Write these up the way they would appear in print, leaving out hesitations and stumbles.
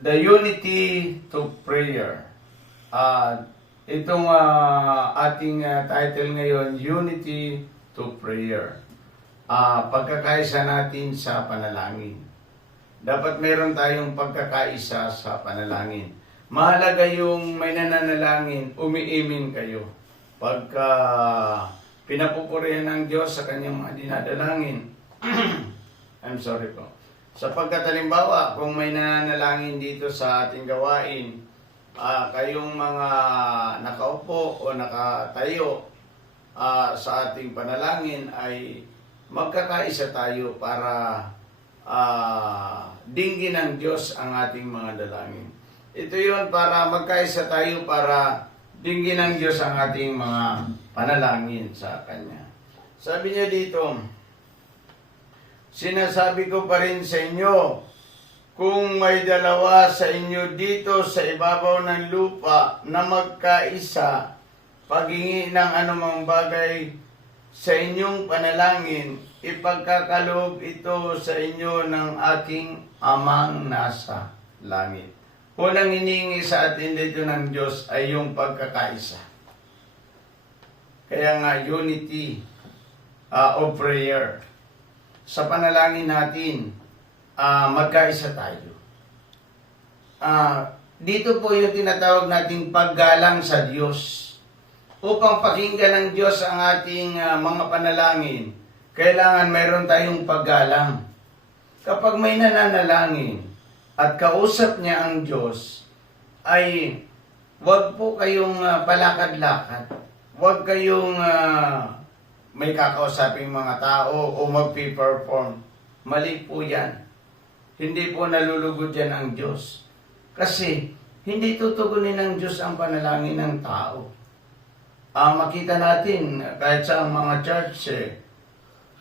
the unity to prayer. Itong ating title ngayon, Unity to Prayer. Pagkakaisa natin sa panalangin. Dapat meron tayong pagkakaisa sa panalangin. Mahalaga yung may nananalangin, umiimin kayo. Pagka pinapupurihan ng Diyos sa kanyang mga dinadalangin. I'm sorry po. Sapagkat halimbawa, kung may nananalangin dito sa ating gawain, kayong mga nakaupo o nakatayo sa ating panalangin ay magkakaisa tayo para dinggin ng Diyos ang ating mga dalangin. Ito yun para magkaisa tayo para dinggin ng Diyos ang ating mga panalangin sa Kanya. Sabi niya dito, sinasabi ko pa rin sa inyo, kung may dalawa sa inyo dito sa ibabaw ng lupa na magkaisa, paghingi ng anumang bagay sa inyong panalangin, ipagkakaloob ito sa inyo ng aking Amang nasa langit. Unang hinihingi sa atin dito ng Diyos ay yung pagkakaisa. Kaya nga, unity of prayer. Sa panalangin natin, magkaisa tayo. Dito po yung tinatawag nating paggalang sa Diyos. Upang pakinggan ng Diyos ang ating mga panalangin, kailangan mayroon tayong paggalang. Kapag may nananalangin at kausap niya ang Diyos, ay huwag po kayong palakad-lakad. Huwag kayong may kakausaping mga tao o magpi-perform. Mali po yan. Hindi po nalulugod yan ang Diyos. Kasi hindi tutugunin ng Diyos ang panalangin ng tao. Makita natin kahit sa mga church,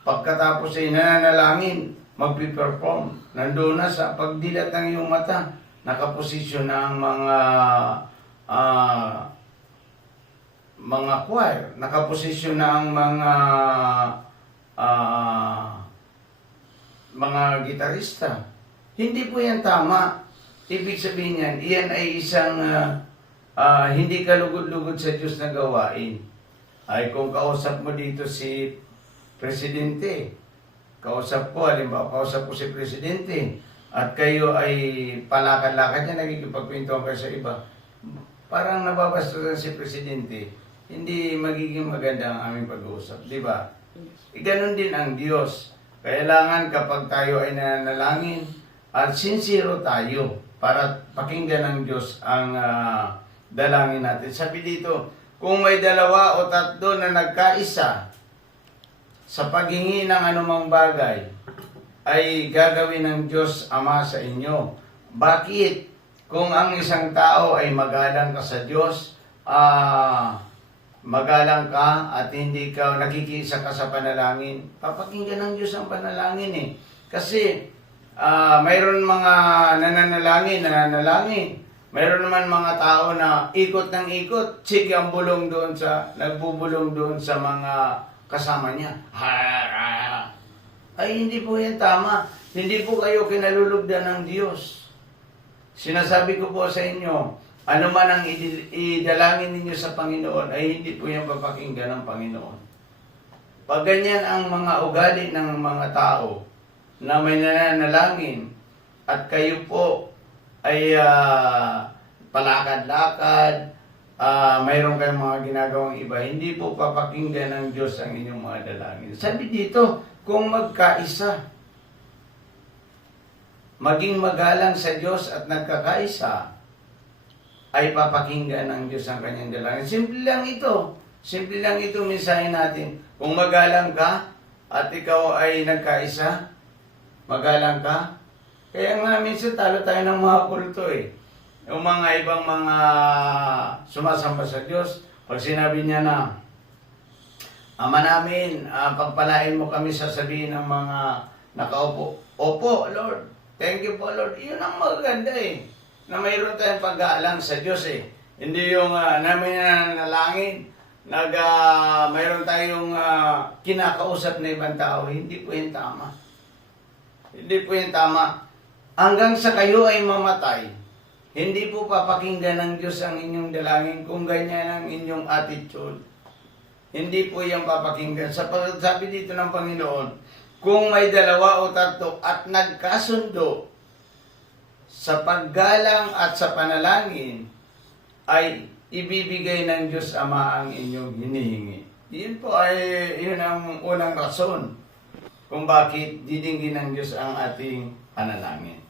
pagkatapos ay nananalangin, magpi-perform. Nandun na sa pagdilat ng iyong mata, nakaposisyon na ang mga choir, nakaposisyon na ang mga gitarista. Hindi po yan tama. Ibig sabihin yan, iyan ay isang hindi kalugod-lugod sa Diyos na gawain. Ay kung kausap mo dito si Presidente, kausap ko, halimbawa, kausap ko si Presidente, at kayo ay palakad-lakad niya, nagkikipagpintuan kayo sa iba, parang nababastusan si Presidente, hindi magiging maganda ang aming pag-uusap, di ba? Ganon din ang Diyos. Kailangan kapag tayo ay nananalangin, at sincero tayo para pakinggan ng Diyos ang dalangin natin. Sabi dito, kung may dalawa o tatlo na nagkaisa sa paghingi ng anumang bagay, ay gagawin ng Diyos Ama sa inyo. Bakit? Kung ang isang tao ay magalang ka sa Diyos, magalang ka at hindi ka nakikisa ka sa panalangin, papakinggan ng Diyos ang panalangin eh. Kasi mayroon mga nananalangin. Mayroon naman mga tao na ikot ng ikot, sige ang bulong doon nagbubulong doon sa mga kasama niya. Ay hindi po yan tama. Hindi po kayo kinalulugdan ng Diyos. Sinasabi ko po sa inyo, ano man ang idalangin ninyo sa Panginoon, ay hindi po yan papakinggan ng Panginoon. Pag ganyan ang mga ugali ng mga tao na may nananalangin at kayo po ay palakad-lakad, mayroon kayong mga ginagawang iba, hindi po papakinggan ng Diyos ang inyong mga dalangin. Sabi dito, kung magkaisa, maging magalang sa Diyos at nagkakaisa, ay papakinggan ng Diyos ang kanyang dalangin. Simple lang ito. Simple lang ito mensahe natin. Kung magalang ka at ikaw ay nagkaisa, magalang ka. Kaya nga minsan talo tayo ng mga kulto eh. Yung mga ibang mga sumasamba sa Diyos, pag sinabi niya na, Ama namin, pagpalain mo kami, sasabihin ng mga nakaupo, Opo, Lord. Thank you po, Lord. Yun ang maganda eh. Na mayroon tayong pag-aalang sa Diyos eh. Hindi yung namin nanalangin, mayroon tayong kinakausap na ibang tao. Hindi po yung tama. Hindi po yung tama. Hanggang sa kayo ay mamatay, Hindi po papakinggan ng Diyos ang inyong dalangin kung ganyan ang inyong attitude. Hindi po yan papakinggan. Sabi dito ng Panginoon, kung may 2 o 3 at nagkasundo sa paggalang at sa panalangin, ay ibibigay ng Diyos Ama ang inyong hinihingi. Yun ang unang rason kung bakit didinggin ng Diyos ang ating panalangin.